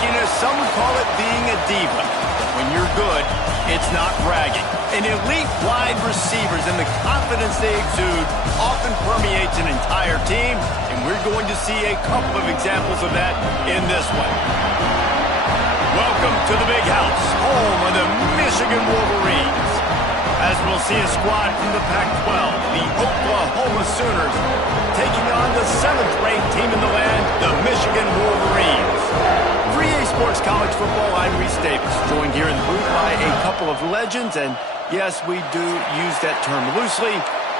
flakiness, some would call it being a diva. But when you're good, it's not bragging. And elite wide receivers and the confidence they exude often permeates an entire team, and we're going to see a couple of examples of that in this one. Welcome to the Big House, home of the Michigan Wolverines. As we'll see a squad from the Pac-12, the Oklahoma Sooners, taking on the 7th-ranked team in the land, the Michigan Wolverines. For EA Sports College Football, I'm Reese Davis, joined here in the booth by a couple of legends, and yes, we do use that term loosely.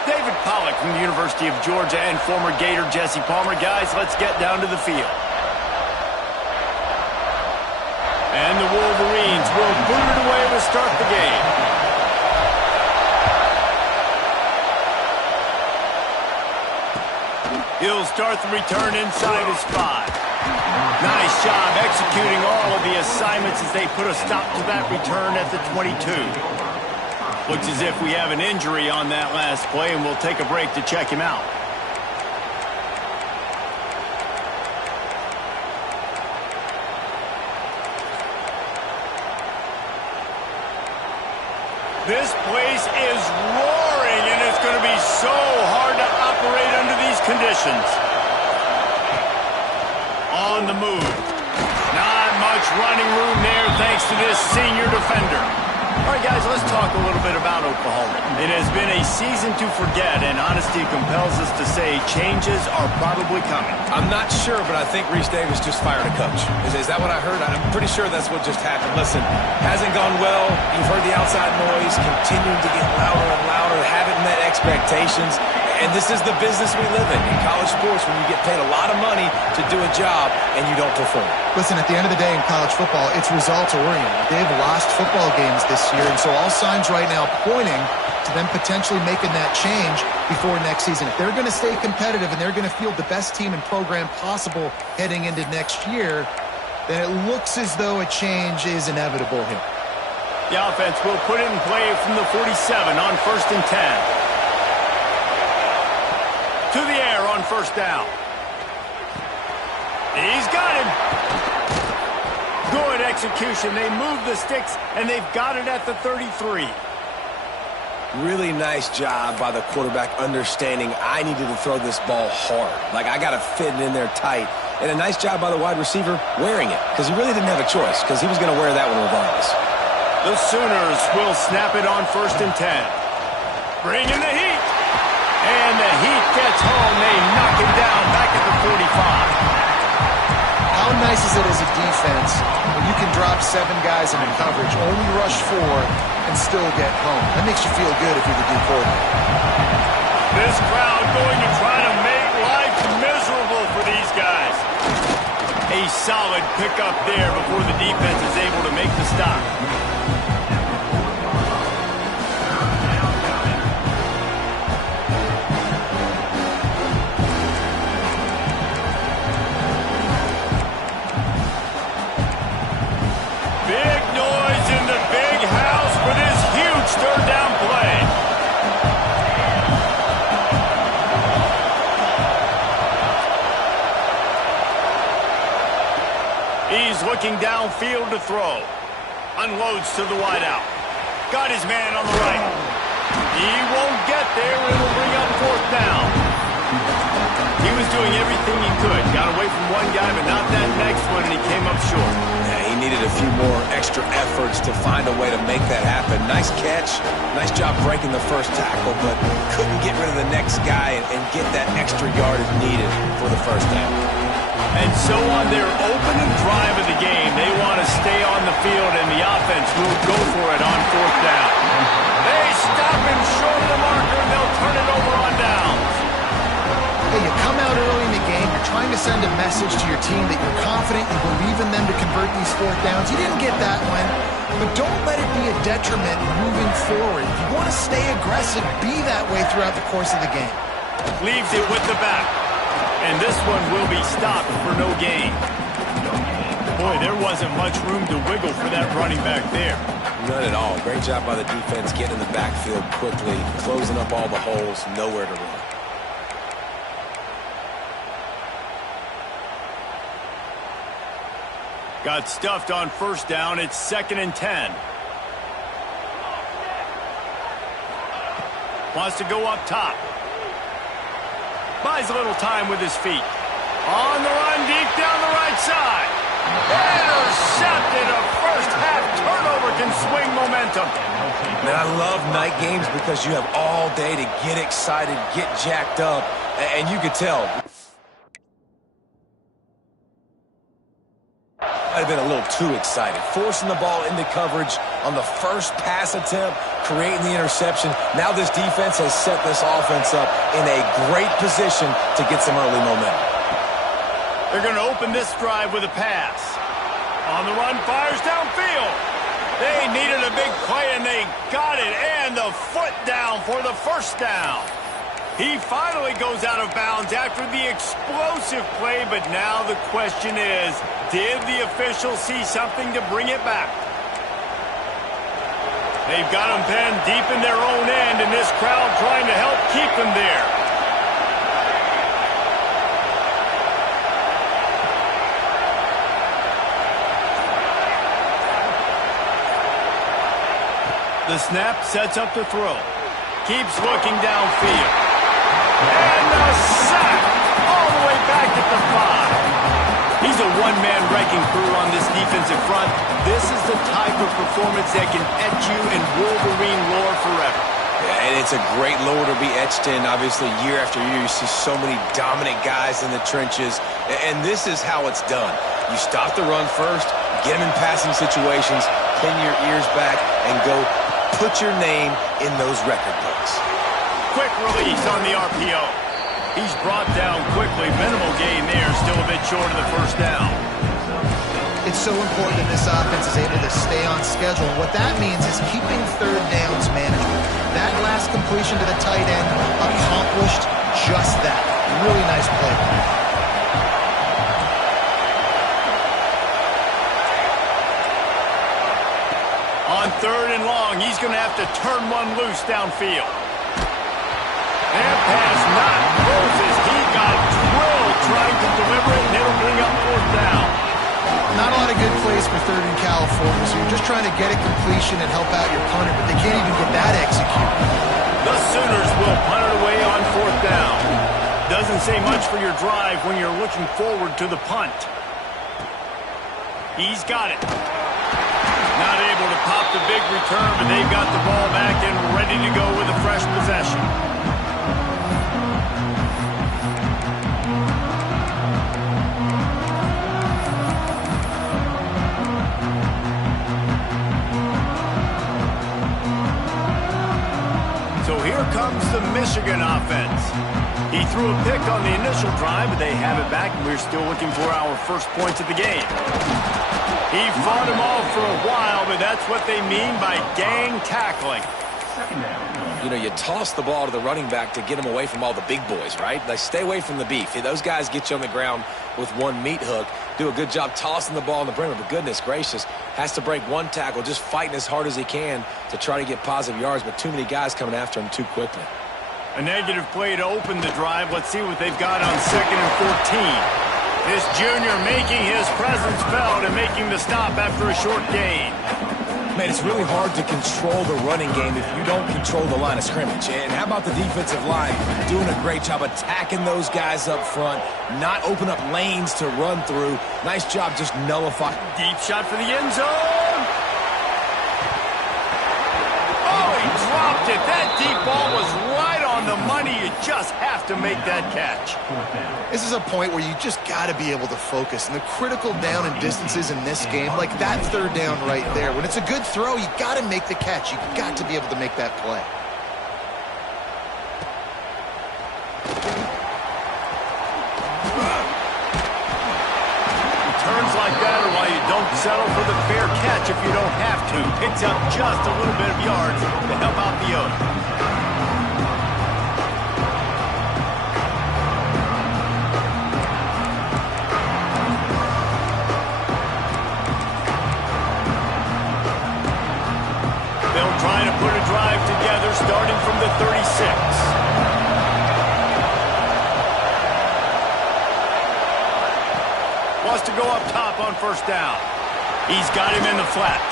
David Pollack from the University of Georgia and former Gator Jesse Palmer. Guys, let's get down to the field. And the Wolverines will boot it away to start the game. He'll start the return inside his 5. Nice job executing all of the assignments as they put a stop to that return at the 22. Looks as if we have an injury on that last play, and we'll take a break to check him out. This place is roaring, and it's going to be so hard to operate under these conditions. On the move. Not much running room there thanks to this senior defender. All right, guys, let's talk a little bit about Oklahoma. It has been a season to forget, and honesty compels us to say changes are probably coming. I'm not sure, but I think Reese Davis just fired a coach. Is that what I heard? I'm pretty sure that's what just happened. Listen, hasn't gone well. You've heard the outside noise, continuing to get louder and louder, haven't met expectations. And this is the business we live in college sports, when you get paid a lot of money to do a job and you don't perform. Listen, at the end of the day in college football, it's results-oriented. They've lost football games this year, and so all signs right now pointing to them potentially making that change before next season. If they're going to stay competitive and they're going to field the best team and program possible heading into next year, then it looks as though a change is inevitable here. The offense will put it in play from the 47 on 1st and 10. To the air on 1st down. He's got him. Good execution. They move the sticks, and they've got it at the 33. Really nice job by the quarterback understanding I needed to throw this ball hard. Like, I got to fit it in there tight. And a nice job by the wide receiver wearing it, because he really didn't have a choice, because he was going to wear that one regardless. The Sooners will snap it on 1st and 10. Bring in the heat. And the heat gets home. They knock him down back at the 45. How nice is it as a defense when you can drop 7 guys in coverage, only rush 4, and still get home? That makes you feel good if you're the D coordinator. This crowd going to try to make life miserable for these guys. A solid pickup there before the defense is able to make the stop. Third down play. He's looking downfield to throw. Unloads to the wideout. Got his man on the right. He won't get there. It'll bring up 4th down. He was doing everything he could. Got away from one guy, but not that next one, and he came up short. Yeah, he needed a few more extra efforts to find a way to make that happen. Nice catch. Nice job breaking the first tackle, but couldn't get rid of the next guy and get that extra yardage needed for the 1st down. And so on their opening drive of the game, they want to stay on the field, and the offense will go for it on 4th down. They stop him short of the marker, and they'll turn it over on downs. Hey, you come out early in the game, you're trying to send a message to your team that you're confident, you believe in them to convert these 4th downs. You didn't get that one, but don't let it be a detriment moving forward. If you want to stay aggressive, be that way throughout the course of the game. Leaves it with the back, and this one will be stopped for no gain. Boy, there wasn't much room to wiggle for that running back there. None at all. Great job by the defense getting in the backfield quickly, closing up all the holes, nowhere to run. Got stuffed on first down. It's 2nd and 10. Wants to go up top. Buys a little time with his feet. On the run, deep down the right side. Intercepted. A first-half turnover can swing momentum. Man, I love night games because you have all day to get excited, get jacked up, and you could tell. Might have been a little too excited. Forcing the ball into coverage on the first pass attempt, creating the interception. Now this defense has set this offense up in a great position to get some early momentum. They're going to open this drive with a pass. On the run, fires downfield. They needed a big play, and they got it. And the foot down for the first down. He finally goes out of bounds after the explosive play, but now the question is, did the officials see something to bring it back? They've got them penned deep in their own end, and this crowd trying to help keep them there. The snap sets up the throw. Keeps looking downfield. And the sack all the way back at the 5. He's a one-man wrecking crew on this defensive front. This is the type of performance that can etch you in Wolverine lore forever. Yeah, and it's a great lore to be etched in. Obviously, year after year, you see so many dominant guys in the trenches. And this is how it's done. You stop the run first, get them in passing situations, pin your ears back, and go put your name in those record books. Quick release on the RPO. He's brought down quickly. Minimal gain there. Still a bit short of the first down. It's so important that this offense is able to stay on schedule. And what that means is keeping third downs manageable. That last completion to the tight end accomplished just that. Really nice play. On 3rd and long, he's going to have to turn one loose downfield. And pass not Moses. He got drilled trying to deliver it, and it'll bring up 4th down. Not a lot of good plays for 3rd in California, so you're just trying to get a completion and help out your punter, but they can't even get that executed. The Sooners will punt it away on 4th down. Doesn't say much for your drive when you're looking forward to the punt. He's got it. Not able to pop the big return, but they've got the ball back and ready to go with a fresh possession. So here comes the Michigan offense. He threw a pick on the initial drive, but they have it back, and we're still looking for our first points of the game. He fought him off for a while, but that's what they mean by gang tackling. You know, you toss the ball to the running back to get him away from all the big boys, right? Like, stay away from the beef. Those guys get you on the ground with one meat hook. Do a good job tossing the ball on the perimeter, but goodness gracious, has to break one tackle, just fighting as hard as he can to try to get positive yards, but too many guys coming after him too quickly. A negative play to open the drive. Let's see what they've got on 2nd and 14. This junior making his presence felt and making the stop after a short gain. Man, it's really hard to control the running game if you don't control the line of scrimmage. And how about the defensive line doing a great job attacking those guys up front, not open up lanes to run through. Nice job just nullifying. Deep shot for the end zone. Oh, he dropped it. That deep ball was right on the money. You just have to make that catch. This is a point where you just got to be able to focus. And the critical down and distances in this game, like that 3rd down right there, when it's a good throw, you got to make the catch. You got to be able to make that play. Turns like that are why you don't settle for the fair catch if you don't have to. Picks up just a little bit of yards to help out the owner. Trying to put a drive together starting from the 36. Wants to go up top on 1st down. He's got him in the flat.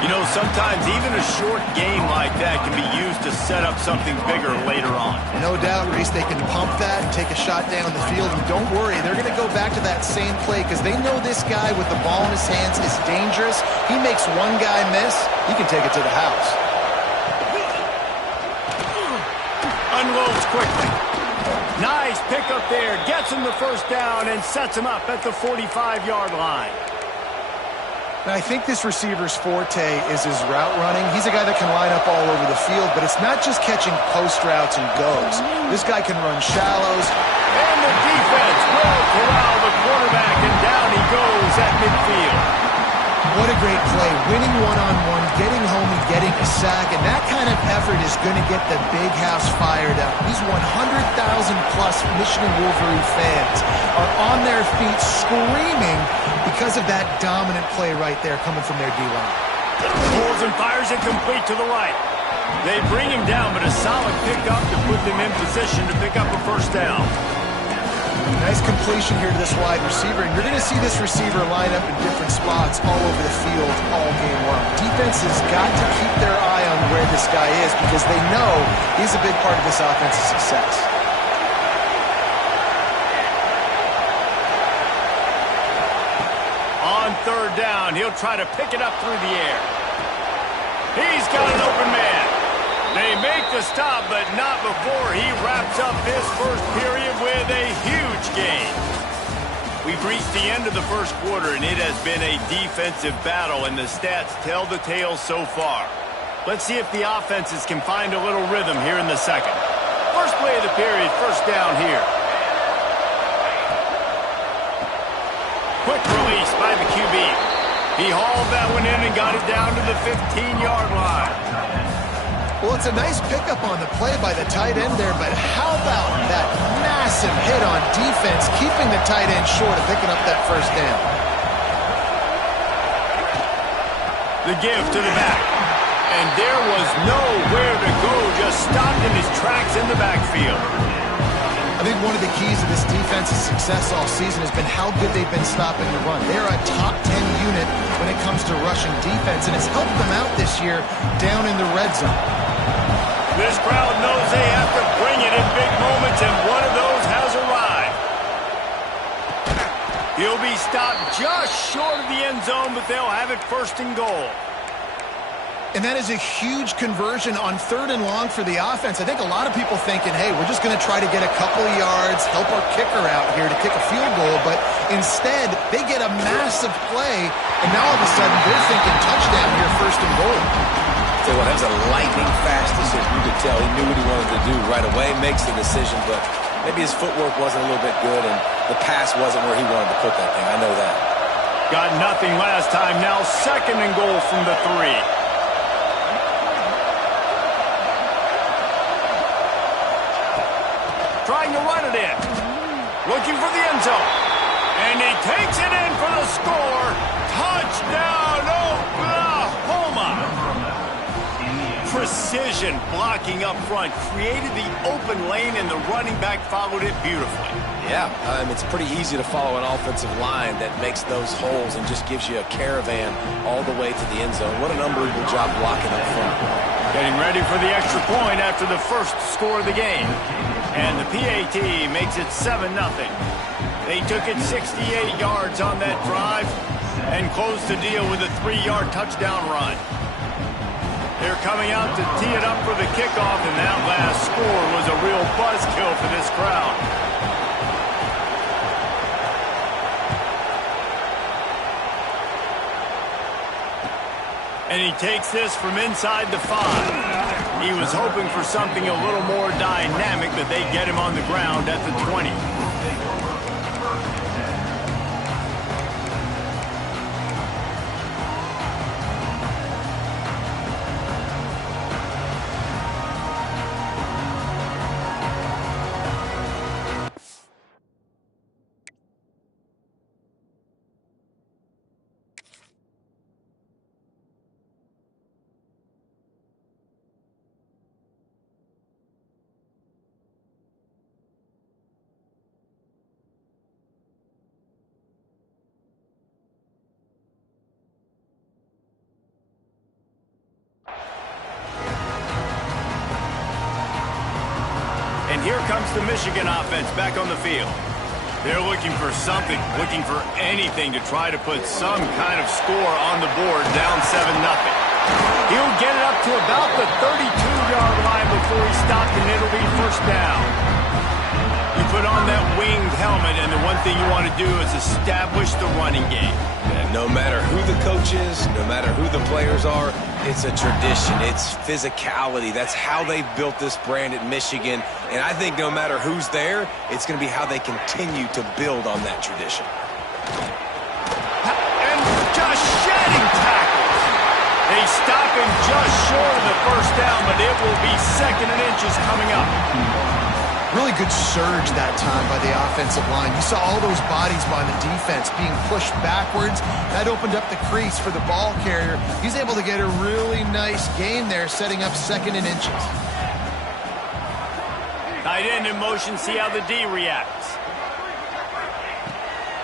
You know, sometimes even a short game like that can be used to set up something bigger later on. No doubt, Reese, they can pump that and take a shot down the field. And don't worry, they're going to go back to that same play because they know this guy with the ball in his hands is dangerous. He makes one guy miss, he can take it to the house. Unloads quickly. Nice pickup there. Gets him the first down and sets him up at the 45-yard line. Now, I think this receiver's forte is his route running. He's a guy that can line up all over the field, but it's not just catching post routes and goes. This guy can run shallows. And the defense will corral the quarterback, and down he goes at midfield. What a great play. Winning one-on-one, getting home and getting a sack, and that kind of effort is going to get the big house fired up. These 100,000-plus Michigan Wolverine fans are on their feet screaming because of that dominant play right there coming from their D-line. Pulls and fires it complete to the right. They bring him down, but a solid pickup to put them in position to pick up a first down. Nice completion here to this wide receiver, and you're going to see this receiver line up in different spots all over the field all game long. Defense has got to keep their eye on where this guy is because they know he's a big part of this offense's success. On third down, he'll try to pick it up through the air. He's got an open man. They make the stop, but not before he wraps up this first period with a huge gain. We've reached the end of the first quarter, and it has been a defensive battle, and the stats tell the tale so far. Let's see if the offenses can find a little rhythm here in the second. First play of the period, first down here. Quick release by the QB. He hauled that one in and got it down to the 15-yard line. Well, it's a nice pickup on the play by the tight end there, but how about that massive hit on defense, keeping the tight end short of picking up that first down? The give to the back. And there was nowhere to go, just stopped in his tracks in the backfield. I think one of the keys to this defense's success all season has been how good they've been stopping the run. They're a top 10 unit when it comes to rushing defense, and it's helped them out this year down in the red zone. This crowd knows they have to bring it in big moments, and one of those has arrived. He'll be stopped just short of the end zone, but they'll have it first and goal. And that is a huge conversion on third and long for the offense. I think a lot of people thinking, hey, we're just going to try to get a couple of yards, help our kicker out here to kick a field goal. But instead, they get a massive play, and now all of a sudden they're thinking touchdown here, first and goal. Tell you what, that was a lightning-fast decision. You could tell he knew what he wanted to do right away, makes the decision, but maybe his footwork wasn't a little bit good, and the pass wasn't where he wanted to put that thing. I know that. Got nothing last time. Now second and goal from the 3. Trying to run it in. Looking for the end zone. And he takes it in for the score. Touchdown, Oklahoma. Precision blocking up front. Created the open lane, and the running back followed it beautifully. Yeah, it's pretty easy to follow an offensive line that makes those holes and just gives you a caravan all the way to the end zone. What an unbelievable job blocking up front. Getting ready for the extra point after the first score of the game. And the PAT makes it 7-0. They took it 68 yards on that drive and closed the deal with a 3-yard touchdown run. They're coming out to tee it up for the kickoff, and that last score was a real buzzkill for this crowd. And he takes this from inside the 5. He was hoping for something a little more dynamic, but they get him on the ground at the 20. And here comes the Michigan offense back on the field. They're looking for something, looking for anything to try to put some kind of score on the board, down 7-0. He'll get it up to about the 32-yard line before he's stopped, and it'll be first down. You put on that winged helmet, and the one thing you want to do is establish the running game. And no matter who the coach is, no matter who the players are, it's a tradition. It's physicality. That's how they built this brand at Michigan. And I think no matter who's there, it's going to be how they continue to build on that tradition. And just shedding tackles. They stop him just short of the first down, but it will be 2nd and inches coming up. Really good surge that time by the offensive line. You saw all those bodies by the defense being pushed backwards. That opened up the crease for the ball carrier. He's able to get a really nice gain there, setting up 2nd and inches. Tight end in motion, see how the D reacts.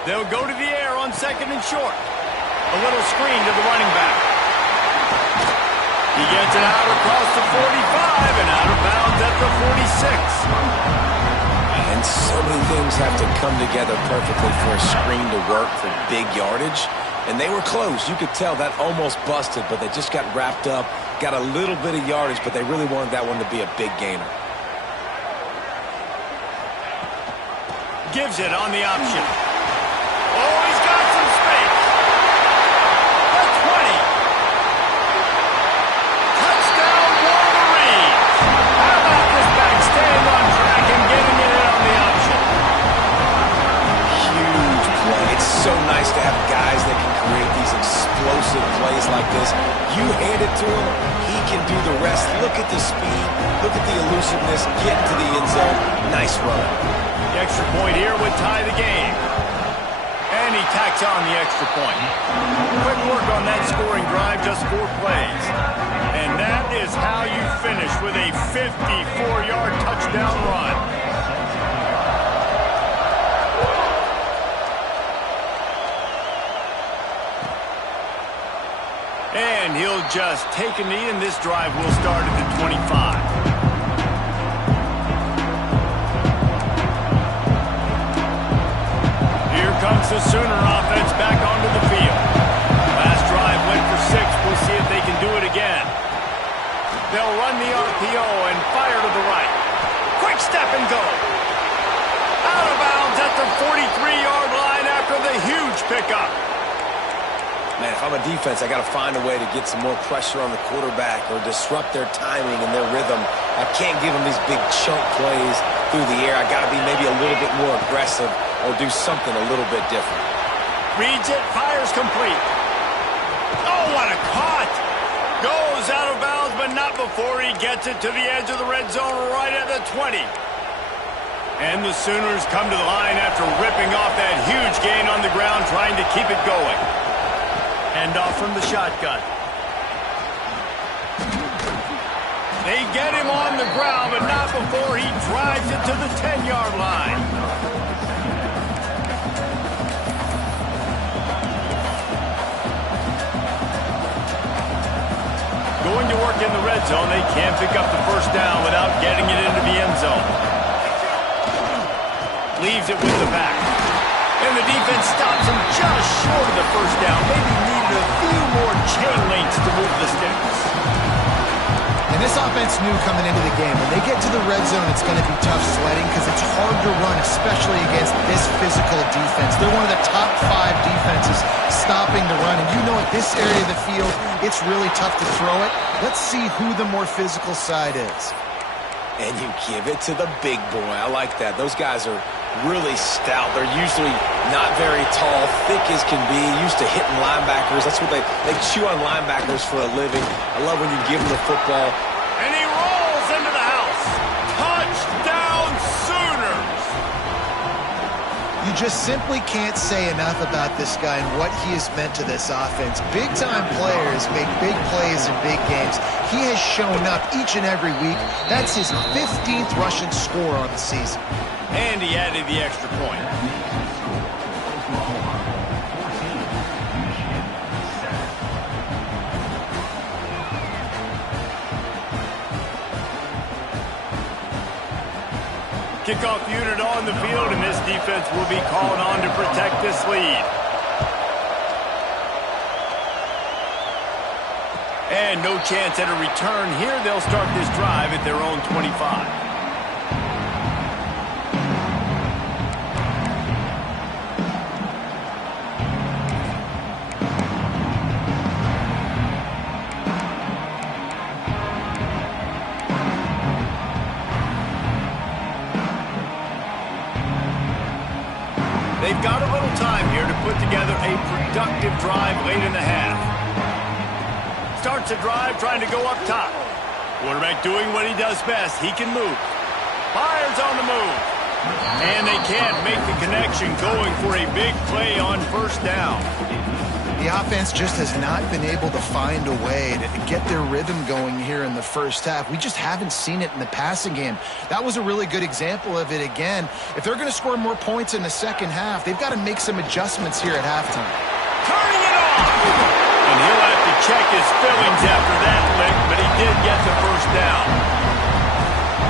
They'll go to the air on 2nd and short. A little screen to the running back. He gets it out across the 45 and out of bounds at the 46. And so many things have to come together perfectly for a screen to work for big yardage. And they were close. You could tell that almost busted, but they just got wrapped up, got a little bit of yardage, but they really wanted that one to be a big gainer. Gives it on the option. Oh, he's got some space. The 20. Touchdown, Wolverines. How about this back staying on track and getting it in on the option? Huge play. It's so nice to have guys that can create these explosive plays like this. You hand it to him, he can do the rest. Look at the speed. Look at the elusiveness. Get into the end zone. Nice run. The extra point here would tie the game. And he tacks on the extra point. Quick work on that scoring drive, just 4 plays. And that is how you finish with a 54-yard touchdown run. And he'll just take a knee, and this drive will start at the 25. Comes the Sooner offense back onto the field. Last drive went for 6. We'll see if they can do it again. They'll run the RPO and fire to the right. Quick step and go. Out of bounds at the 43-yard line after the huge pickup. Man, if I'm a defense, I got to find a way to get some more pressure on the quarterback or disrupt their timing and their rhythm. I can't give them these big chunk plays through the air. I got to be maybe a little bit more aggressive or do something a little bit different. Reads it, fires complete. Oh, what a caught! Goes out of bounds, but not before he gets it to the edge of the red zone right at the 20. And the Sooners come to the line after ripping off that huge gain on the ground, trying to keep it going. Hand off from the shotgun. They get him on the ground, but not before he drives it to the 10-yard line. Going to work in the red zone. They can't pick up the first down without getting it into the end zone. Leaves it with the back. And the defense stops him just short of the first down. Maybe needed a few more chain links to move the sticks. And this offense knew coming into the game, when they get to the red zone, it's going to be tough sledding because it's hard to run, especially against this physical defense. They're one of the top 5 defenses stopping the run. And you know at this area of the field, it's really tough to throw it. Let's see who the more physical side is. And you give it to the big boy. I like that. Those guys are really stout. They're usually not very tall, thick as can be, used to hitting linebackers. That's what they chew on linebackers for a living. I love when you give them the football. And he rolls into the house. Touchdown, Sooners! You just simply can't say enough about this guy and what he has meant to this offense. Big-time players make big plays in big games. He has shown up each and every week. That's his 15th rushing score on the season. And he added the extra point. Kickoff unit on the field, and this defense will be called on to protect this lead. And no chance at a return here. They'll start this drive at their own 25. They've got a little time here to put together a productive drive late in the half. Starts a drive trying to go up top. Quarterback doing what he does best. He can move. Fires on the move. And they can't make the connection, going for a big play on first down. The offense just has not been able to find a way to get their rhythm going here in the first half. We just haven't seen it in the passing game. That was a really good example of it again. If they're going to score more points in the second half, they've got to make some adjustments here at halftime. Turning it off! And he'll have to check his fillings after that lick, but he did get the first down.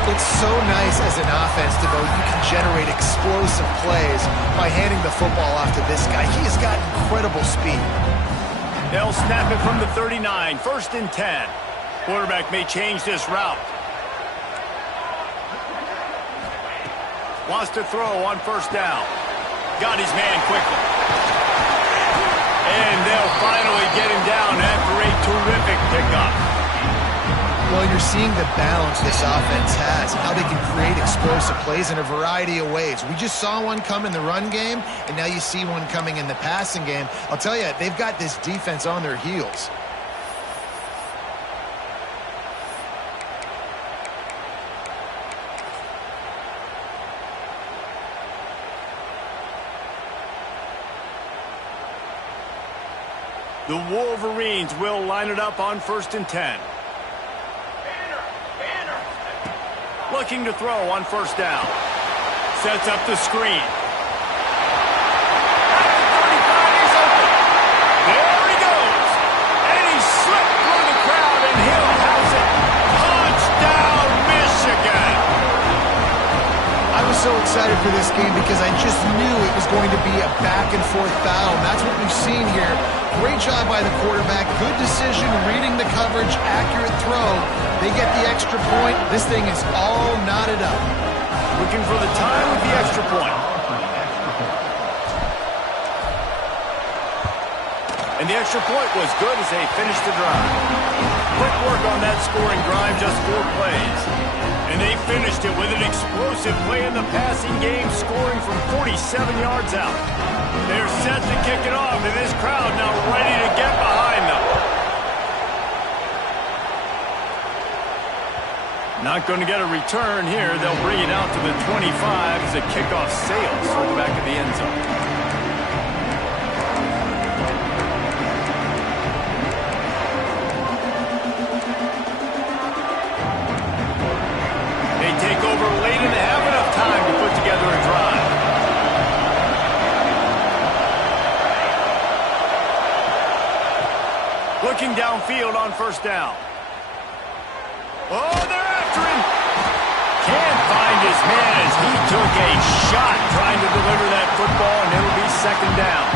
It's so nice as an offense to know you can generate explosive plays by handing the football off to this guy. He has got incredible speed. They'll snap it from the 39, 1st and 10. Quarterback may change this route. Wants to throw on first down. Got his man quickly. And they'll finally get him down after a terrific pickup. Well, you're seeing the balance this offense has, how they can create explosive plays in a variety of ways. We just saw one come in the run game, and now you see one coming in the passing game. I'll tell you, they've got this defense on their heels. The Wolverines will line it up on 1st and 10. Looking to throw on first down. Sets up the screen. At the 35, he's open. There he goes. And he slipped through the crowd, and Hill has it. Touchdown, Michigan. I was so excited for this game because I just knew it was going to be a back-and-forth battle. And that's what we've seen here. Great job by the quarterback. Good decision, reading the coverage, accurate throw. They get the extra point. This thing is all knotted up. Looking for the tie with the extra point. And the extra point was good as they finished the drive. Quick work on that scoring drive, just 4 plays. And they finished it with an explosive play in the passing game, scoring from 47 yards out. They're set to kick it off, and this crowd now ready to get behind them. Not going to get a return here. They'll bring it out to the 25 as a kickoff sails toward the back of the end zone. They take over late and have enough time to put together a drive. Looking downfield on first down. Oh, they're after him. Can't find his man as he took a shot trying to deliver that football, and it'll be 2nd down.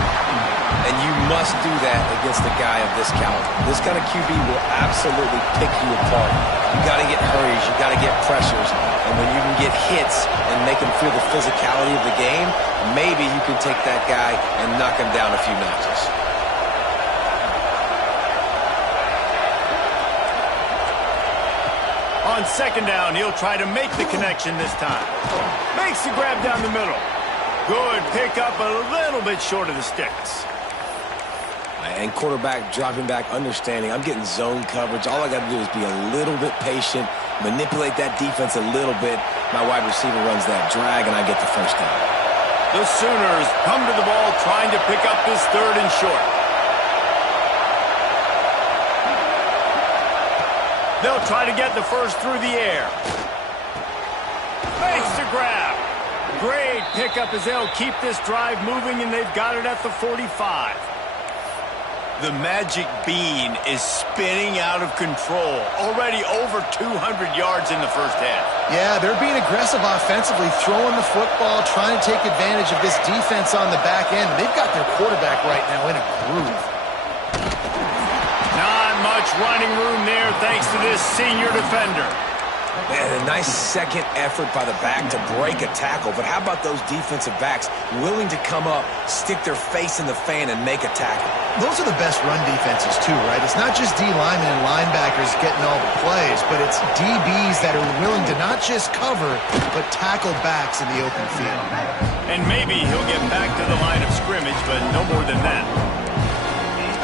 And you must do that against a guy of this caliber. This kind of QB will absolutely pick you apart. You got to get hurries. You got to get pressures. And when you can get hits and make him feel the physicality of the game, maybe you can take that guy and knock him down a few notches. On 2nd down, he'll try to make the connection this time. Makes the grab down the middle. Good pickup, a little bit short of the sticks. And quarterback dropping back, understanding I'm getting zone coverage. All I got to do is be a little bit patient, manipulate that defense a little bit. My wide receiver runs that drag, and I get the first down. The Sooners come to the ball trying to pick up this 3rd and short. They'll try to get the first through the air. Makes the grab. Great pickup as they'll keep this drive moving, and they've got it at the 45. The magic bean is spinning out of control. Already over 200 yards in the first half. Yeah, they're being aggressive offensively, throwing the football, trying to take advantage of this defense on the back end. They've got their quarterback right now in a groove. Not much running room there thanks to this senior defender. Man, a nice second effort by the back to break a tackle. But how about those defensive backs willing to come up, stick their face in the fan, and make a tackle? Those are the best run defenses, too, right? It's not just D linemen and linebackers getting all the plays, but it's DBs that are willing to not just cover, but tackle backs in the open field. And maybe he'll get back to the line of scrimmage, but no more than that.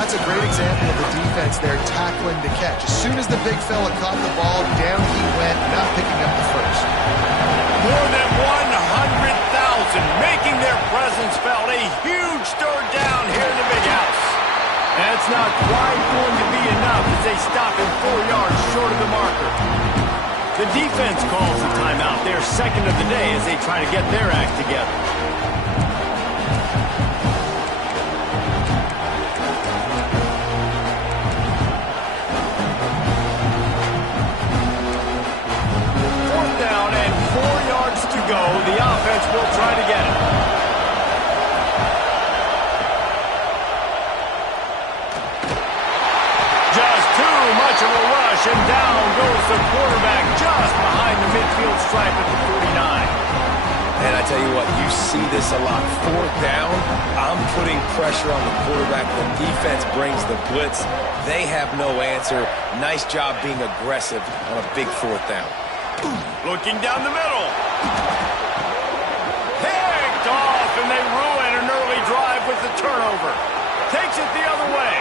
That's a great example of the defense there tackling to catch. As soon as the big fella caught the ball, down he went, not picking up the first. More than 100,000 making their presence felt. A huge third down here in the big house. That's not quite going to be enough as they stop him 4 yards short of the marker. The defense calls the timeout, their second of the day, as they try to get their act together. Go. The offense will try to get it. Just too much of a rush, and down goes the quarterback just behind the midfield stripe at the 49. And I tell you what, you see this a lot. Fourth down, I'm putting pressure on the quarterback. The defense brings the blitz. They have no answer. Nice job being aggressive on a big fourth down. Looking down the middle. Picked off, and they ruin an early drive with the turnover. Takes it the other way.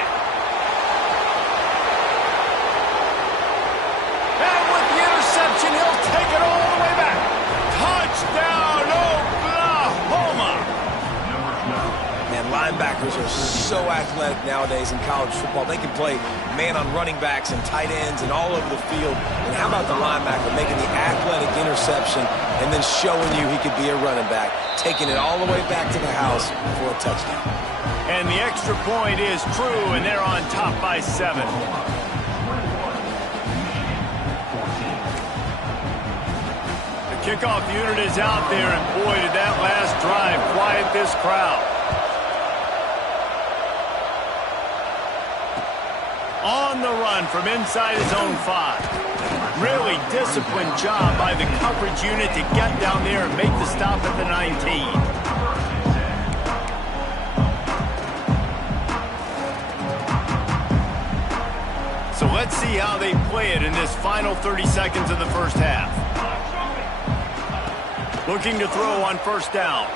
And with the interception, he'll take it all the way back. Touchdown, Oklahoma. And linebackers are so athletic nowadays in college football. They can play man on running backs and tight ends and all over the field. And how about the linebacker making the athletic interception and then showing you he could be a running back, taking it all the way back to the house for a touchdown. And the extra point is true, and they're on top by 7. The kickoff unit is out there, and boy, did that last drive quiet this crowd. On the run from inside his own 5. Really disciplined job by the coverage unit to get down there and make the stop at the 19. So let's see how they play it in this final 30 seconds of the first half. Looking to throw on first down.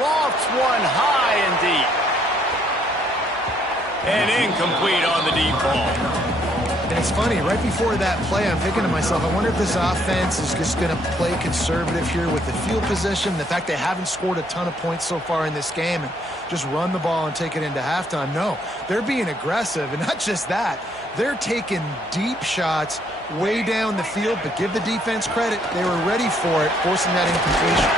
Lofts one high and deep. And incomplete on the deep ball. And it's funny, right before that play, I'm thinking to myself, I wonder if this offense is just going to play conservative here with the field position, the fact they haven't scored a ton of points so far in this game, and just run the ball and take it into halftime. No, they're being aggressive, and not just that, they're taking deep shots way down the field, but give the defense credit, they were ready for it, forcing that incompletion.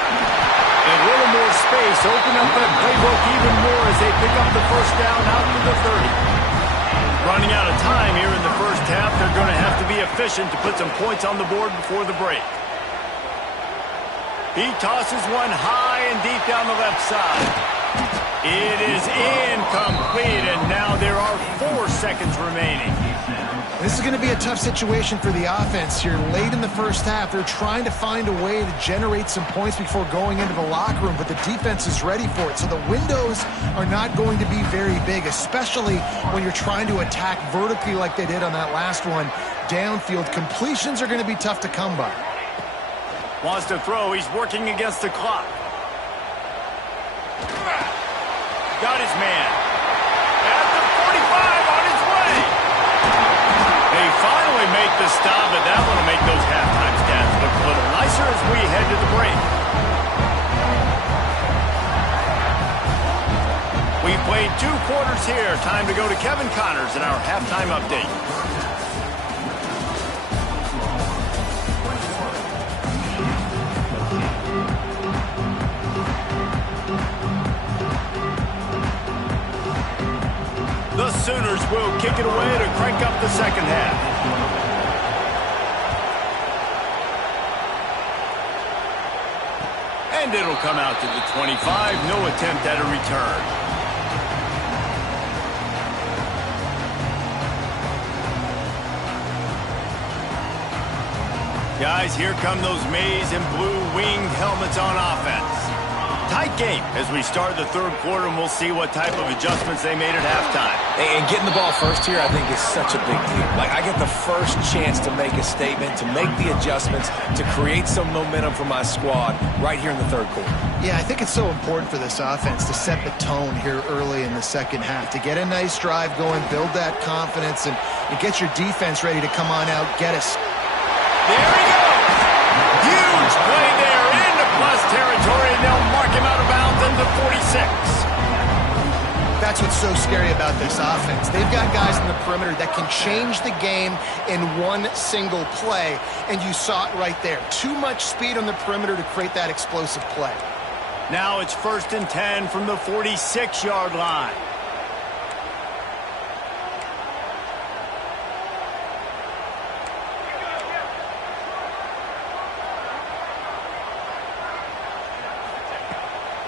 A little more space, open up that playbook even more as they pick up the first down out to the 30. Running out of time here in the first half, they're going to have to be efficient to put some points on the board before the break. He tosses one high and deep down the left side. It is incomplete, and now there are 4 seconds remaining. This is going to be a tough situation for the offense here. Late in the first half, they're trying to find a way to generate some points before going into the locker room, but the defense is ready for it. So the windows are not going to be very big, especially when you're trying to attack vertically like they did on that last one. Downfield completions are going to be tough to come by. Wants to throw. He's working against the clock. Got his man. At the 45 on his way. They finally make the stop, but that one will make those halftime stats look a little nicer as we head to the break. We played 2 quarters here. Time to go to Kevin Connors in our halftime update. it away to crank up the second half. And it'll come out to the 25. No attempt at a return. Guys, here come those maize and blue winged helmets on offense. Tight game as we start the third quarter, and we'll see what type of adjustments they made at halftime. And getting the ball first here, I think, is such a big deal. Like, I get the first chance to make a statement, to make the adjustments, to create some momentum for my squad right here in the third quarter. Yeah, I think it's so important for this offense to set the tone here early in the second half, to get a nice drive going, build that confidence, and get your defense ready to come on out, get us. There he goes! Huge play there into plus territory, and they'll mark him out of bounds into 46. That's what's so scary about this offense. They've got guys in the perimeter that can change the game in one single play, and you saw it right there. Too much speed on the perimeter to create that explosive play. Now it's 1st and 10 from the 46-yard line.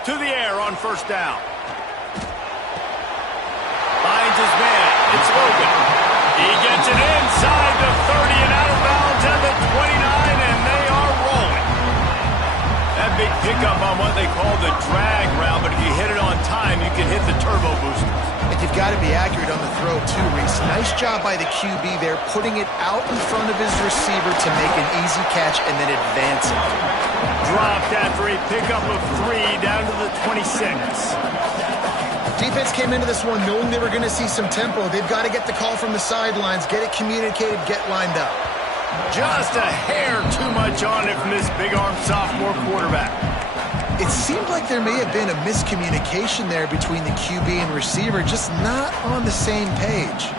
To the air on 1st down. Finds his man. It's Logan. He gets it inside the 30 and out of bounds at the 29, and they are rolling. That big pickup on what they call the drag route, but if you hit it on time, you can hit the turbo boosters. And you've got to be accurate on the throw, too, Reese. Nice job by the QB there, putting it out in front of his receiver to make an easy catch and then advance it. Dropped after a pickup of 3 down to the 26. Defense came into this one knowing they were going to see some tempo. They've got to get the call from the sidelines, get it communicated, get lined up. Just a hair too much on it from this big-arm sophomore quarterback. It seemed like there may have been a miscommunication there between the QB and receiver, just not on the same page.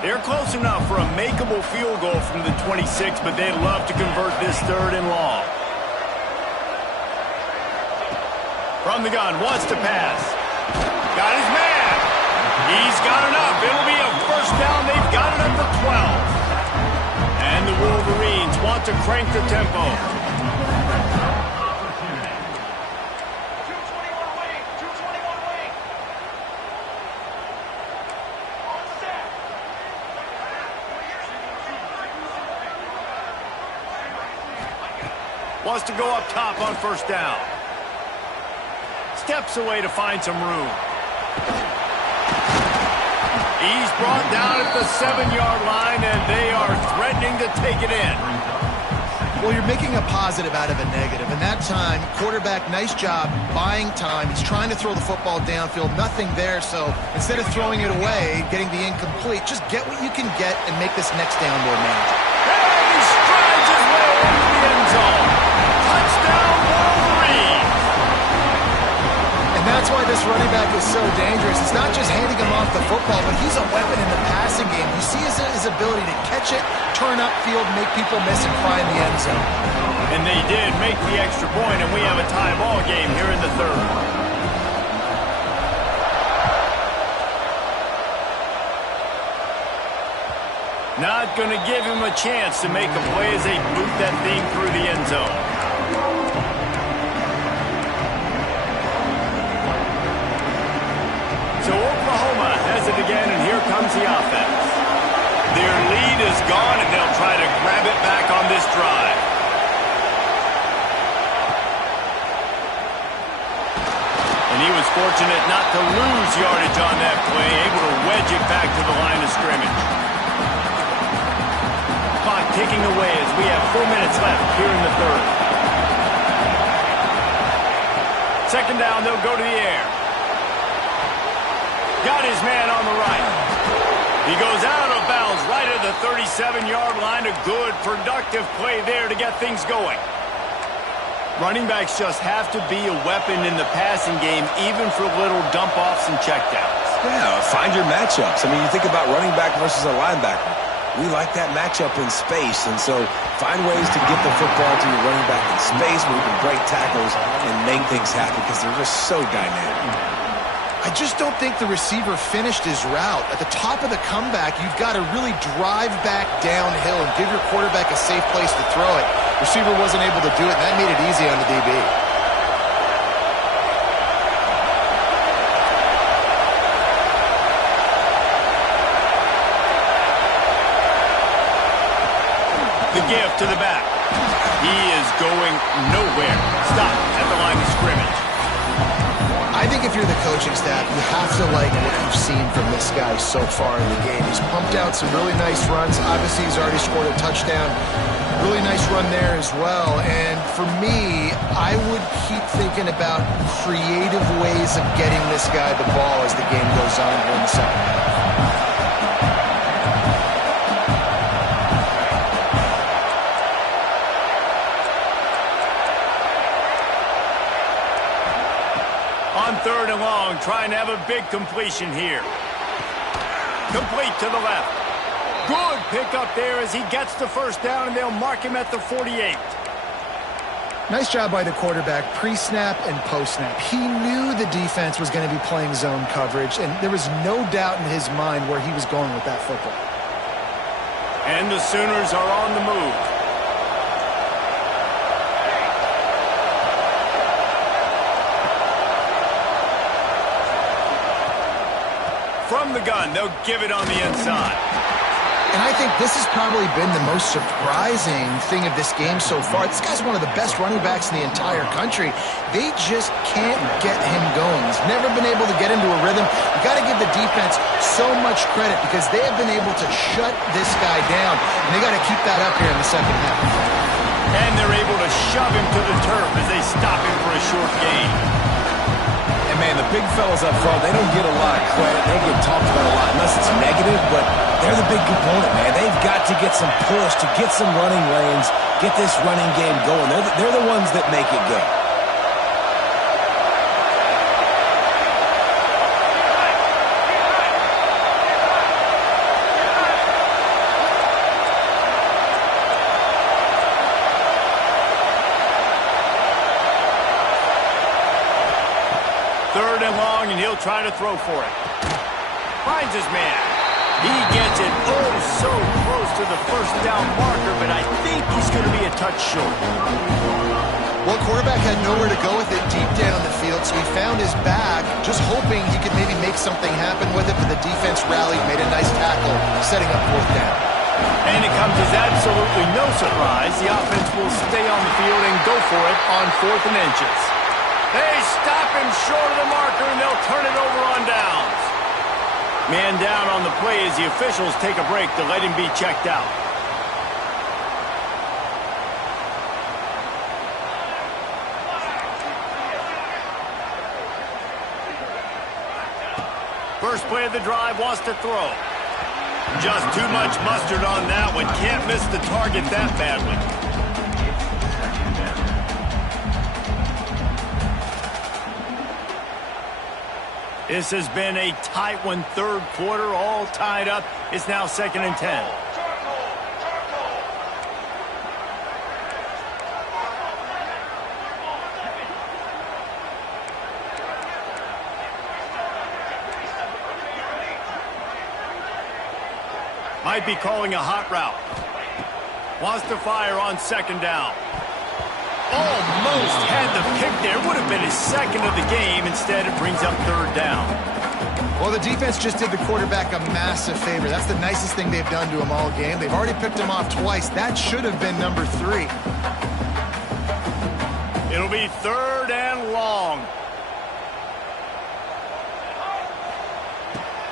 They're close enough for a makeable field goal from the 26, but they'd love to convert this 3rd and long. From the gun, wants to pass. Got his man. He's got enough. It'll be a 1st down. They've got it up to 12. And the Wolverines want to crank the tempo. Wants to go up top on 1st down. Steps away to find some room. He's brought down at the 7-yard line, and they are threatening to take it in. Well, you're making a positive out of a negative. And that time, quarterback, nice job, buying time. He's trying to throw the football downfield. Nothing there, so instead of throwing it away, getting the incomplete, just get what you can get and make this next down more manageable. And he strides his way into the end zone. Touchdown, Wolverines! And that's why this running back is so dangerous. It's not just handing him off the football, but he's a weapon in the passing game. You see his ability to catch it, turn upfield, make people miss and find the end zone. And they did make the extra point, and we have a tie ball game here in the 3rd. Not going to give him a chance to make a play as they boot that thing through the end zone. So Oklahoma has it again, and here comes the offense. Their lead is gone, and they'll try to grab it back on this drive. And he was fortunate not to lose yardage on that play, able to wedge it back to the line of scrimmage. Clock ticking away as we have 4 minutes left here in the 3rd. 2nd down, they'll go to the air. Got his man on the right. He goes out of bounds right at the 37-yard line. A good, productive play there to get things going. Running backs just have to be a weapon in the passing game, even for little dump-offs and checkdowns. Yeah, find your matchups. I mean, you think about running back versus a linebacker. We like that matchup in space, and so find ways to get the football to your running back in space where you can break tackles and make things happen because they're just so dynamic. I just don't think the receiver finished his route. At the top of the comeback, you've got to really drive back downhill and give your quarterback a safe place to throw it. Receiver wasn't able to do it, and that made it easy on the DB. The give to the back. He is going nowhere. Stop at the line of scrimmage. I think if you're the coaching staff, you have to like what you've seen from this guy so far in the game. He's pumped out some really nice runs. Obviously, he's already scored a touchdown. Really nice run there as well. And for me, I would keep thinking about creative ways of getting this guy the ball as the game goes on here in the second half. On 3rd and long, trying to have a big completion here. Complete to the left. Good pickup there as he gets the first down, and they'll mark him at the 48. Nice job by the quarterback, pre-snap and post-snap. He knew the defense was going to be playing zone coverage, and there was no doubt in his mind where he was going with that football. And the Sooners are on the move. From the gun, they'll give it on the inside. And I think this has probably been the most surprising thing of this game so far. This guy's one of the best running backs in the entire country. They just can't get him going. He's never been able to get into a rhythm. You got to give the defense so much credit because they have been able to shut this guy down. And they got to keep that up here in the second half. And they're able to shove him to the turf as they stop him for a short gain. Man, the big fellas up front, they don't get a lot of credit. They don't get talked about a lot unless it's negative, but they're the big component, man. They've got to get some push, to get some running lanes, get this running game going. They're the ones that make it go. And he'll try to throw for it. Finds his man. He gets it so close to the first down marker, but I think he's going to be a touch short. Well, quarterback had nowhere to go with it deep down the field, so he found his back, just hoping he could maybe make something happen with it, but the defense rallied, made a nice tackle, setting up 4th down. And it comes as absolutely no surprise. The offense will stay on the field and go for it on 4th and inches. They stop him short of the marker, and they'll turn it over on downs. Man down on the play as the officials take a break to let him be checked out. First play of the drive, wants to throw. Just too much mustard on that one. Can't miss the target that badly. This has been a tight one, 3rd quarter, all tied up. It's now 2nd and 10. Might be calling a hot route. Wants to fire on 2nd down. Almost had the pick there. Would have been his 2nd of the game. Instead, it brings up 3rd down. Well, the defense just did the quarterback a massive favor. That's the nicest thing they've done to him all game. They've already picked him off twice. That should have been number 3. It'll be 3rd and long.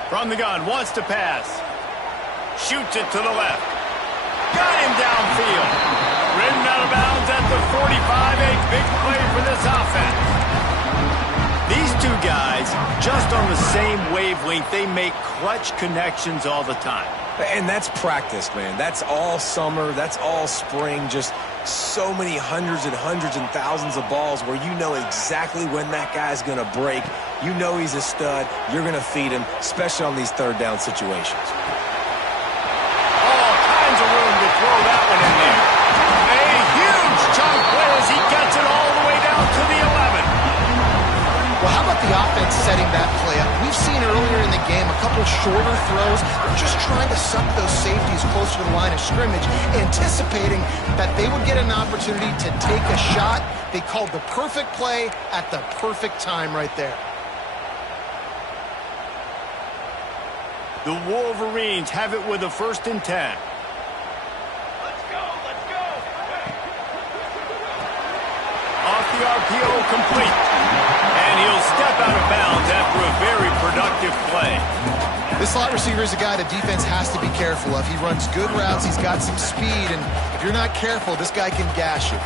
From the gun, wants to pass. Shoots it to the left. Got him downfield. Ridden out of bounds at the 45. A big play for this offense. These two guys just on the same wavelength. They make clutch connections all the time. And that's practice, man. That's all summer. That's all spring. Just so many hundreds and thousands of balls where you know exactly when that guy's going to break. You know he's a stud. You're going to feed him, especially on these third down situations. All kinds of room to throw that one in there. A huge chunk play as he gets it all the way down to the 11. Well, how about the offense setting that play up? We've seen earlier in the game a couple shorter throws. They're just trying to suck those safeties closer to the line of scrimmage, anticipating that they would get an opportunity to take a shot. They called the perfect play at the perfect time right there. The Wolverines have it with a 1st and 10. Let's go, let's go. Off the RPO, complete. And he'll step out of bounds after a very productive play. This slot receiver is a guy the defense has to be careful of. He runs good routes, he's got some speed, and if you're not careful, this guy can gash you.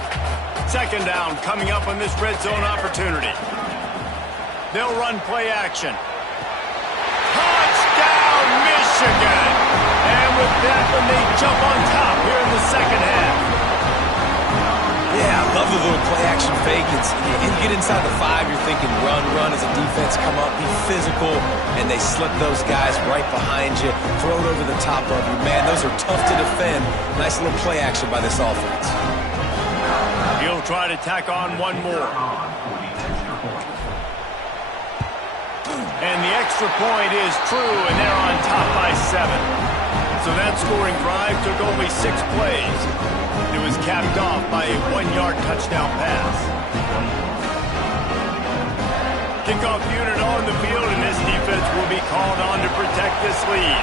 2nd down coming up on this red zone opportunity. They'll run play action. Touchdown, Michigan! And with that one, they jump on top here in the 2nd half. Yeah, I love the little play-action fake. You get inside the 5, you're thinking run as a defense, come up, be physical, and they slip those guys right behind you, throw it over the top of you. Man, those are tough to defend. Nice little play action by this offense. He'll try to tack on one more. And the extra point is true, and they're on top by 7. So that scoring drive took only 6 plays. It was capped off by a 1-yard touchdown pass. Kickoff unit on the field, and this defense will be called on to protect this lead.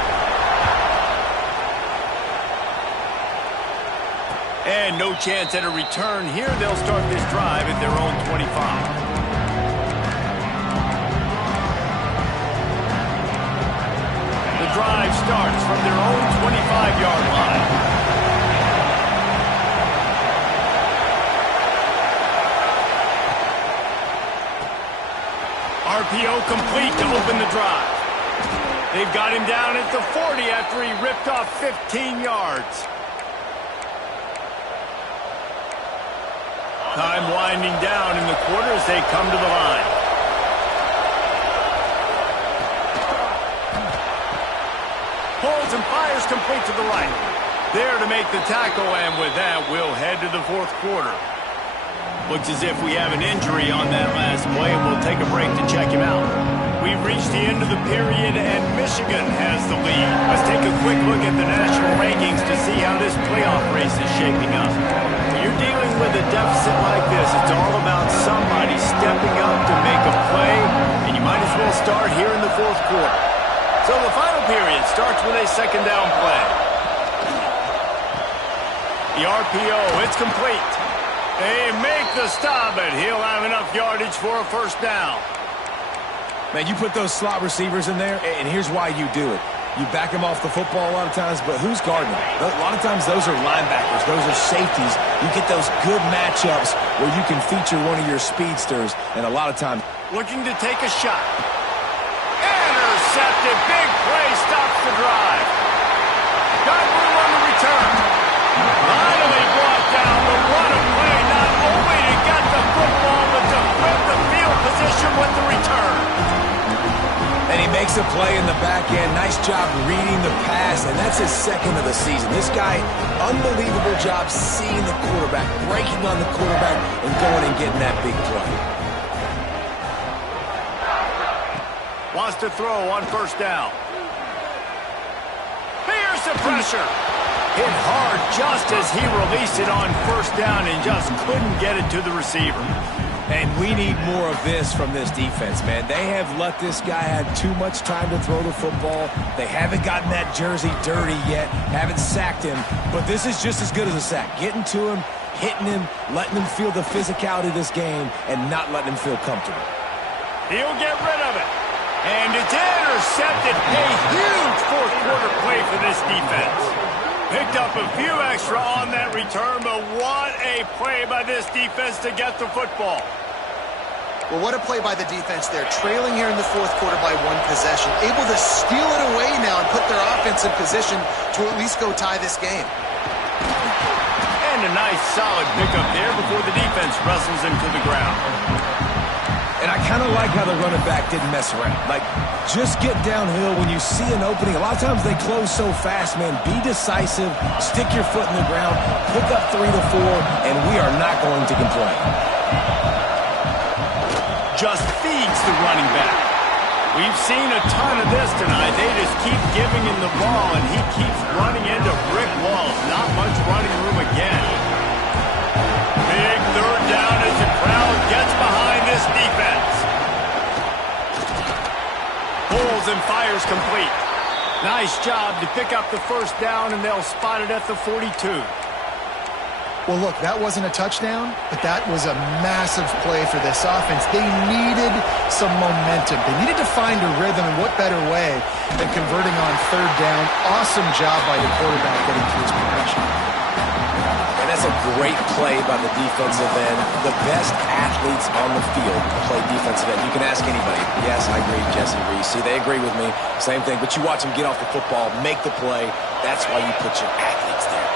And no chance at a return here. They'll start this drive at their own 25. The drive starts from their own 25-yard line. RPO complete to open the drive. They've got him down at the 40 after he ripped off 15 yards. Time winding down in the quarter as they come to the line. Pulls and fires complete to the right. There to make the tackle, and with that, we'll head to the 4th quarter. Looks as if we have an injury on that last play, and we'll take a break to check him out. We've reached the end of the period, and Michigan has the lead. Let's take a quick look at the national rankings to see how this playoff race is shaping up. When you're dealing with a deficit like this, it's all about somebody stepping up to make a play, and you might as well start here in the 4th quarter. So the final period starts with a 2nd down play. The RPO, it's complete. They make the stop, but he'll have enough yardage for a 1st down. Man, you put those slot receivers in there, and here's why you do it. You back them off the football a lot of times, but who's guarding them? A lot of times those are linebackers. Those are safeties. You get those good matchups where you can feature one of your speedsters, and a lot of times. Looking to take a shot. Intercepted. Big play stops the drive. Got room on the return. Finally brought down, but what a play. Not only to get the football, but to flip the field position with the return. And he makes a play in the back end. Nice job reading the pass, and that's his 2nd of the season. This guy, unbelievable job seeing the quarterback, breaking on the quarterback, and going and getting that big play. Wants to throw on 1st down. Here's the pressure. Hit hard just as he released it on 1st down and just couldn't get it to the receiver. And we need more of this from this defense, man. They have let this guy have too much time to throw the football. They haven't gotten that jersey dirty yet, haven't sacked him. But this is just as good as a sack. Getting to him, hitting him, letting him feel the physicality of this game, and not letting him feel comfortable. He'll get rid of it. And it's intercepted. A huge 4th quarter play for this defense. Picked up a few extra on that return, but what a play by this defense to get the football. Well, what a play by the defense there. Trailing here in the fourth quarter by 1 possession. Able to steal it away now and put their offense in position to at least go tie this game. And a nice solid pickup there before the defense wrestles him to the ground. And I kind of like how the running back didn't mess around. Like, just get downhill when you see an opening. A lot of times they close so fast, man. Be decisive, stick your foot in the ground, pick up 3 to 4, and we are not going to complain. Just feeds the running back. We've seen a ton of this tonight. They just keep giving him the ball, and he keeps running into brick walls. Not much running room again. Big third down as the crowd gets behind this defense. Pulls and fires complete. Nice job to pick up the first down, and they'll spot it at the 42. Well, look, that wasn't a touchdown, but that was a massive play for this offense. They needed some momentum. They needed to find a rhythm, and what better way than converting on third down. Awesome job by the quarterback getting to his progression. And that's a great play by the defensive end. The best athletes on the field play defensive end. You can ask anybody. Yes, I agree, Jesse Reese. See, they agree with me. Same thing. But you watch them get off the football, make the play. That's why you put your athletes there.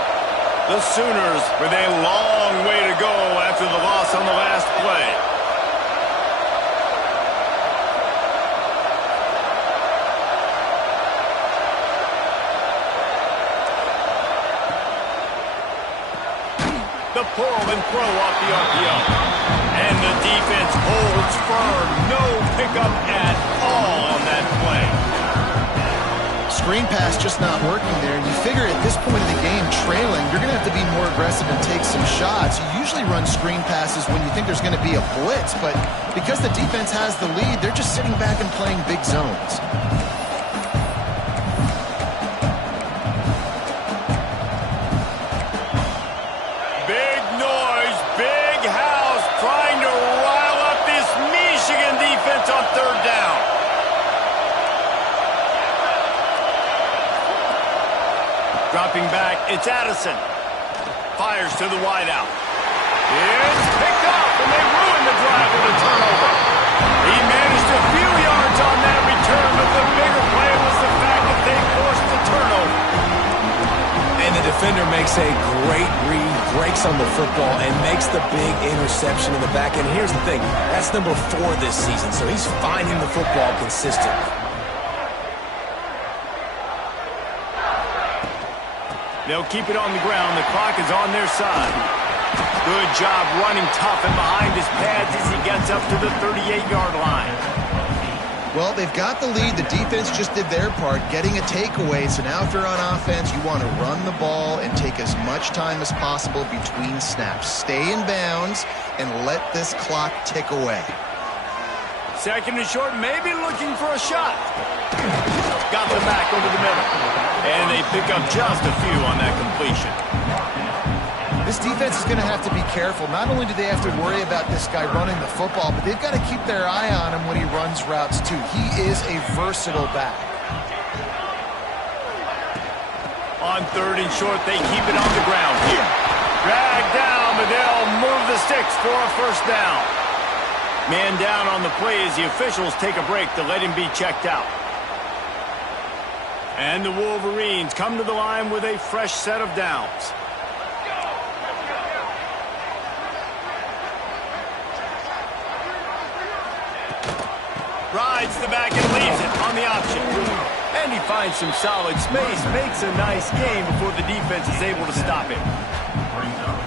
The Sooners with a long way to go after the loss on the last play. The pull and throw off the RPO. And the defense holds firm. No pickup at all on that play. Screen pass just not working there. You figure at this point of the game, trailing, you're going to have to be more aggressive and take some shots. You usually run screen passes when you think there's going to be a blitz, but because the defense has the lead, they're just sitting back and playing big zones. Big noise, big house, trying to rile up this Michigan defense on third down. Dropping back, it's Addison. Fires to the wideout. It's picked up, and they ruin the drive with a turnover. He managed a few yards on that return, but the bigger play was the fact that they forced the turnover. And the defender makes a great read, breaks on the football, and makes the big interception in the back end. Here's the thing, that's number 4 this season, so he's finding the football consistently. They'll keep it on the ground. The clock is on their side. Good job running tough and behind his pads as he gets up to the 38-yard line. Well, they've got the lead. The defense just did their part, getting a takeaway. So now if you're on offense, you want to run the ball and take as much time as possible between snaps. Stay in bounds and let this clock tick away. Second and short, maybe looking for a shot. Got them back over the middle. And they pick up just a few on that completion. This defense is going to have to be careful. Not only do they have to worry about this guy running the football, but they've got to keep their eye on him when he runs routes too. He is a versatile back. On third and short, they keep it on the ground here. Dragged down, but they'll move the sticks for a first down. Man down on the play as the officials take a break to let him be checked out. And the Wolverines come to the line with a fresh set of downs. Rides the back and leaves it on the option. And he finds some solid space, makes a nice game before the defense is able to stop him.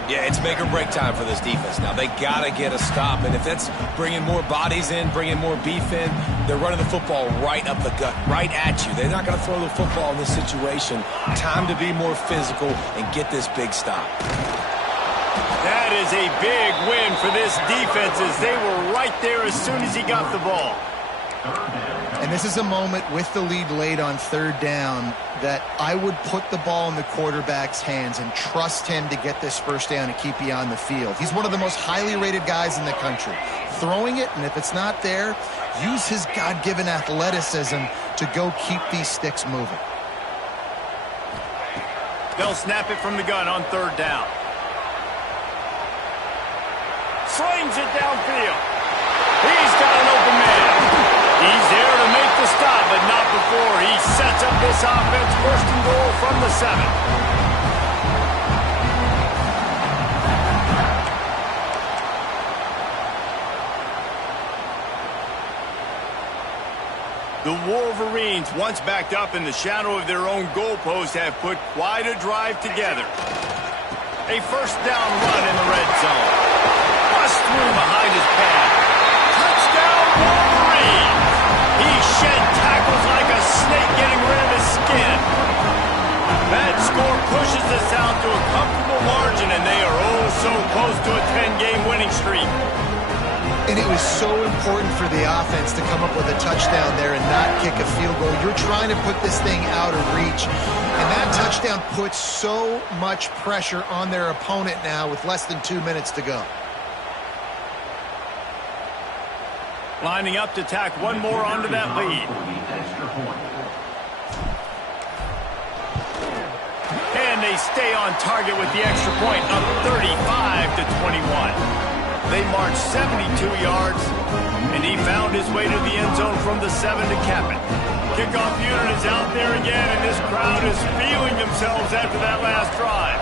Yeah, it's make or break time for this defense now. They got to get a stop, and if that's bringing more bodies in, bringing more beef in, they're running the football right up the gut, right at you. They're not going to throw the football in this situation. Time to be more physical and get this big stop. That is a big win for this defense as they were right there as soon as he got the ball. And this is a moment with the lead late on third down that I would put the ball in the quarterback's hands and trust him to get this first down and keep you on the field. He's one of the most highly rated guys in the country. Throwing it, and if it's not there, use his God-given athleticism to go keep these sticks moving. They'll snap it from the gun on third down. Slings it downfield. He's got an open man. He's there to make the stop, but not before he sets up this offense. First and goal from the 7. The Wolverines, once backed up in the shadow of their own goalpost, have put quite a drive together. A first down run in the red zone. Bust through behind his pad. Touchdown, Wolverines! He shed tackles like a snake getting rid of his skin. That score pushes us out to a comfortable margin, and they are oh so close to a 10-game winning streak. And it was so important for the offense to come up with a touchdown there and not kick a field goal. You're trying to put this thing out of reach. And that touchdown puts so much pressure on their opponent now with less than 2 minutes to go. Lining up to tack one more onto that lead. And they stay on target with the extra point, up 35-21. They marched 72 yards, and he found his way to the end zone from the 7 to cap it. Kickoff unit is out there again, and this crowd is feeling themselves after that last drive.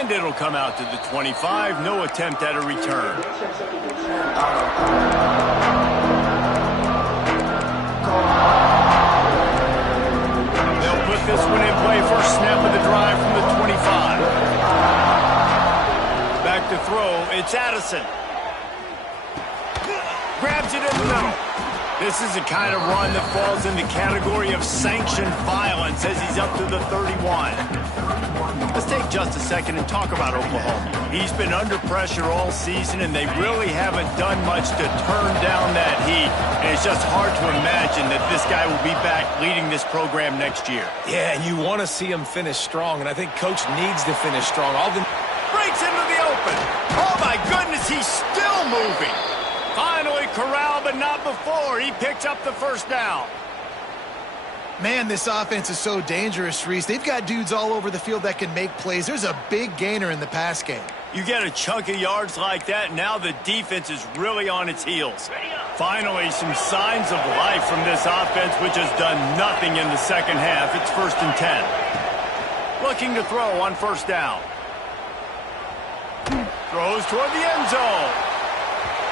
And it'll come out to the 25. No attempt at a return. They'll put this one in play. First snap of the drive from the 25. Back to throw. It's Addison. Grabs it in the middle. This is the kind of run that falls in the category of sanctioned violence as he's up to the 31. Let's take just a second and talk about Oklahoma. He's been under pressure all season, and they really haven't done much to turn down that heat. And it's just hard to imagine that this guy will be back leading this program next year. Yeah, and you want to see him finish strong, and I think Coach needs to finish strong. Breaks into the open. Oh, my goodness, he's still moving. Finally corralled, but not before. He picks up the first down. Man, this offense is so dangerous, Reese. They've got dudes all over the field that can make plays. There's a big gainer in the pass game. You get a chunk of yards like that, now the defense is really on its heels. Finally, some signs of life from this offense, which has done nothing in the second half. It's 1st and 10. Looking to throw on first down. Throws toward the end zone.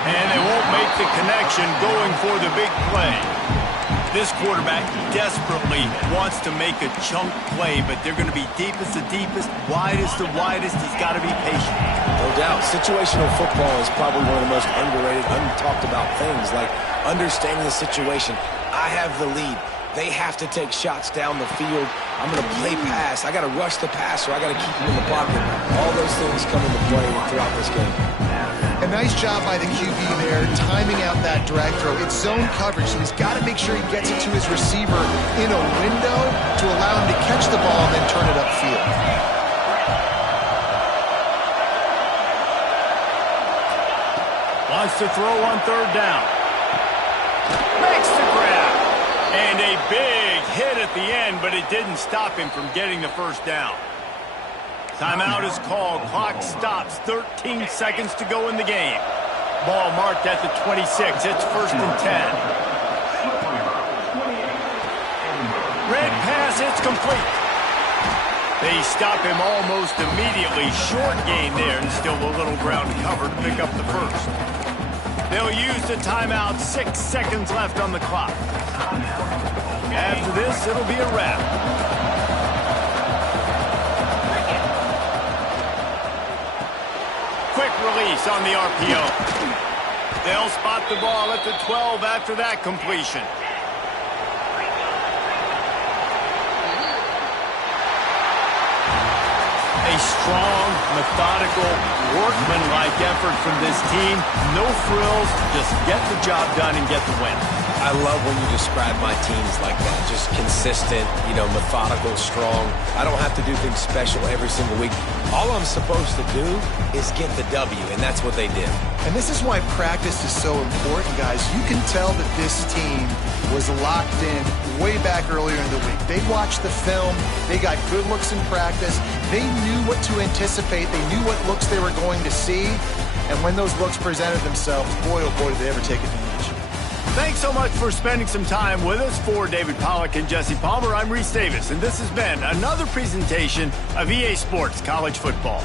And they won't make the connection going for the big play. This quarterback desperately wants to make a chunk play, but they're going to be deepest to deepest, widest to widest. He's got to be patient. No doubt. Situational football is probably one of the most underrated, untalked about things, like understanding the situation. I have the lead. They have to take shots down the field. I'm going to play pass. I got to rush the passer. I got to keep him in the pocket. All those things come into play throughout this game. A nice job by the QB there, timing out that drag throw. It's zone coverage, so he's got to make sure he gets it to his receiver in a window to allow him to catch the ball and then turn it upfield. Wants to throw on third down. Makes the grab. And a big hit at the end, but it didn't stop him from getting the first down. Timeout is called. Clock stops. 13 seconds to go in the game. Ball marked at the 26. It's 1st and 10. Red pass. It's complete. They stop him almost immediately. Short gain there, and still a little ground to cover to pick up the first. They'll use the timeout. 6 seconds left on the clock. After this, it'll be a wrap. Quick release on the RPO. They'll spot the ball at the 12 after that completion. A strong, methodical, workman-like effort from this team. No frills, just get the job done and get the win. I love when you describe my teams like that. Just consistent, methodical, strong. I don't have to do things special every single week. All I'm supposed to do is get the W, and that's what they did. And this is why practice is so important, guys. You can tell that this team was locked in, way back earlier in the week. They watched the film. They got good looks in practice. They knew what to anticipate. They knew what looks they were going to see. And when those looks presented themselves, boy, oh boy, did they ever take advantage. Thanks so much for spending some time with us. For David Pollack and Jesse Palmer, I'm Reese Davis, and this has been another presentation of EA Sports College Football.